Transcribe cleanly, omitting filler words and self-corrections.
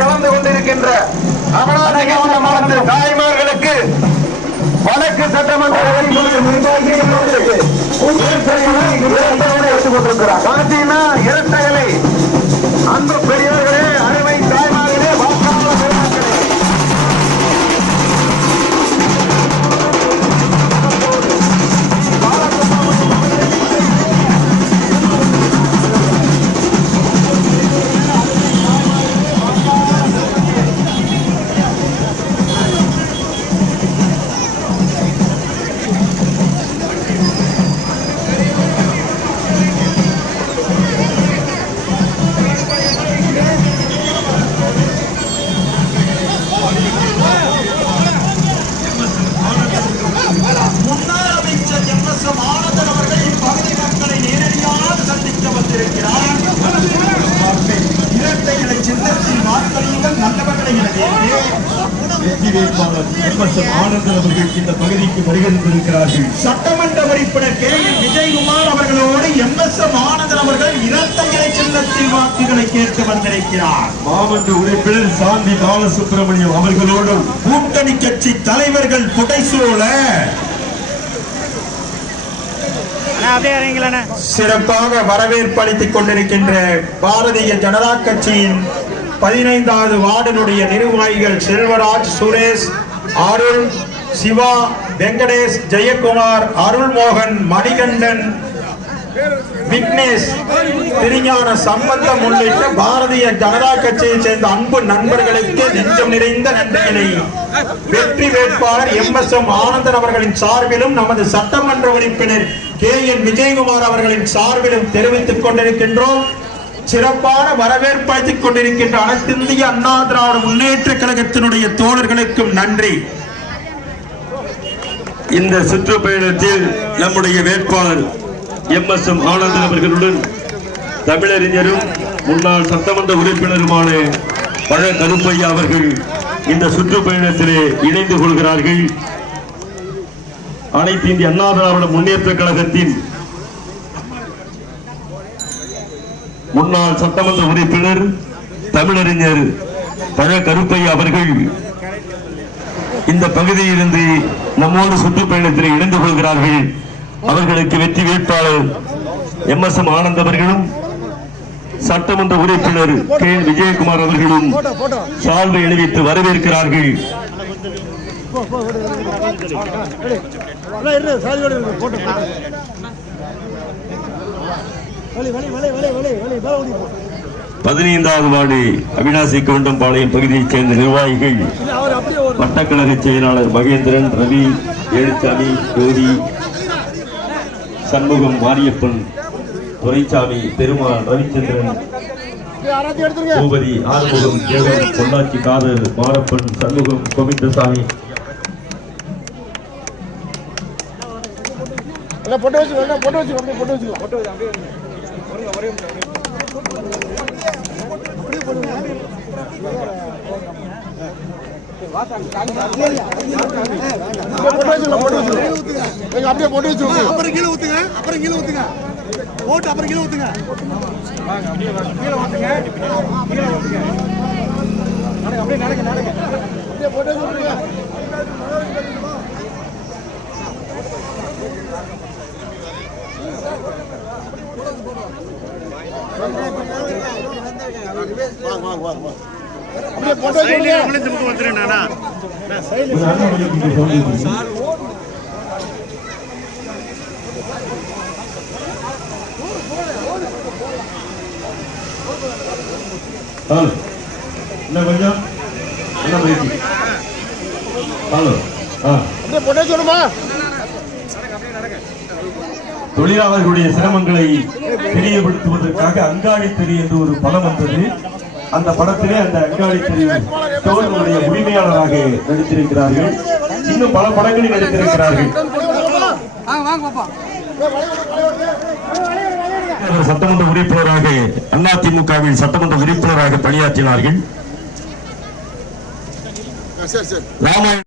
கலந்து கொண்டிருக்கின்ற தாய்மார்களுக்கு வடக்கு சட்டமன்ற இரட்டைகளை அன்பு பெரியவர்களே, அருமை தாய்மார்களே, இந்த பகுதிக்கு வருகின்றிருக்கிறார்கள். சட்டமன்ற உறுப்பினர் கே.என். விஜயகுமார் அவர்களோடு எம்.எஸ்.எம். ஆனந்தன் அவர்கள் இரட்டை இலை சின்னத்தில் வாக்குகளை கேட்டு வந்திருக்கிறார். மாவட்ட உறுப்பினர் சாந்தி பாலசுப்ரமணியம் அவர்களோடும் கூட்டணி கட்சி தலைவர்கள் புடைசூழ சிறப்பாக வரவேற்பு அளித்துக் கொண்டிருக்கின்ற பாரதிய ஜனதா கட்சியின் 15வது வார்டினுடைய நிர்வாகிகள் செல்வராஜ், சுரேஷ், அருள், சிவா, வெங்கடேஷ், ஜெயக்குமார், அருள்மோகன், மணிகண்டன், விக்னேஷ், திருஞான சம்பந்தம் உள்ளிட்ட பாரதிய ஜனதா கட்சியை சேர்ந்த அன்பு நண்பர்களுக்கு நெஞ்சம் நிறைந்த நன்றிகளை வெற்றி வேட்பாளர் எம்.எஸ்.எம். ஆனந்தன் அவர்களின் சார்பிலும் நமது சட்டமன்ற உறுப்பினர் கே.என். விஜயகுமார் அவர்களின் சார்பிலும் தெரிவித்துக் கொண்டிருக்கின்றோம். சிறப்பான வரவேற்பு அளித்துக் கொண்டிருக்கின்ற அனைத்து இந்திய அண்ணா திராவிட முன்னேற்ற கழகத்தினுடைய தோழர்களுக்கும் நன்றி. இந்த சுற்றுப்பயணத்தில் நம்முடைய வேட்பாளர் எம்.எஸ்.எம். ஆனந்தன் அவர்களுடன் தமிழறிஞரும் முன்னாள் சட்டமன்ற உறுப்பினருமான பழ கருப்பையா அவர்கள் இந்த சுற்றுப்பயணத்திலே இணைந்து கொள்கிறார்கள். அனைத்து இந்திய அண்ணா திராவிட முன்னேற்ற கழகத்தின் முன்னாள் சட்டமன்ற உறுப்பினர் தமிழறிஞர் பழ கருப்பையா அவர்கள் இந்த பகுதியிலிருந்து நம்மோடு சுற்றுப்பயணத்தில் இணைந்து கொள்கிறார்கள். அவர்களுக்கு வெற்றி வேட்பாளர் எம்.எஸ்.எம். ஆனந்த் அவர்களும் சட்டமன்ற உறுப்பினர் கே.என். விஜயகுமார் அவர்களும் சால்வை அணிவித்து வரவேற்கிறார்கள். பதினைந்தாவது வார்டு அவினாசி கவுண்டம்பாளையம் பகுதியைச் சேர்ந்த நிர்வாகிகள் வட்டக்கழக செயலாளர் மகேந்திரன், ரவி, ஏழுசாமி, ஜோதி, சண்முகம், மாரியப்பன், துரைசாமி, பெருமாள், ரவிச்சந்திரன், பூபதி, ஆறுமுகம், தேவன், பொள்ளாச்சி, காதர், மாரப்பன், சண்முகம், கோவிந்தசாமி, அப்படியே போட்டு வச்சு அப்புறம் கீழே ஊத்துங்க, அப்புறம் கீழே ஊத்துங்க, போட்டு அப்புறம் கீழே ஊத்துங்க, கீழே ஊத்துங்க, கீழே ஊத்துங்க, அப்படியே நடங்க நடங்க, அப்படியே போட்டு வச்சு அப்படியே போட்டு வந்துருங்க. தொழிலாளர்களுடைய சிரமங்களை தெரியப்படுத்துவதற்காக அங்காடி தெரு என்று ஒரு படம் வந்தது. அந்த படத்திலே அந்த அங்காடி தெரு ஸ்டோர்களுடைய உரிமையாளராக நடித்திருக்கிறார்கள். இன்னும் பல படங்களில் நடித்திருக்கிறார்கள். வாங்க பாப்பா. சட்டமன்ற உறுப்பினராக அதிமுகவில் சட்டமன்ற உறுப்பினராக பணியாற்றினார்கள். ராமாயண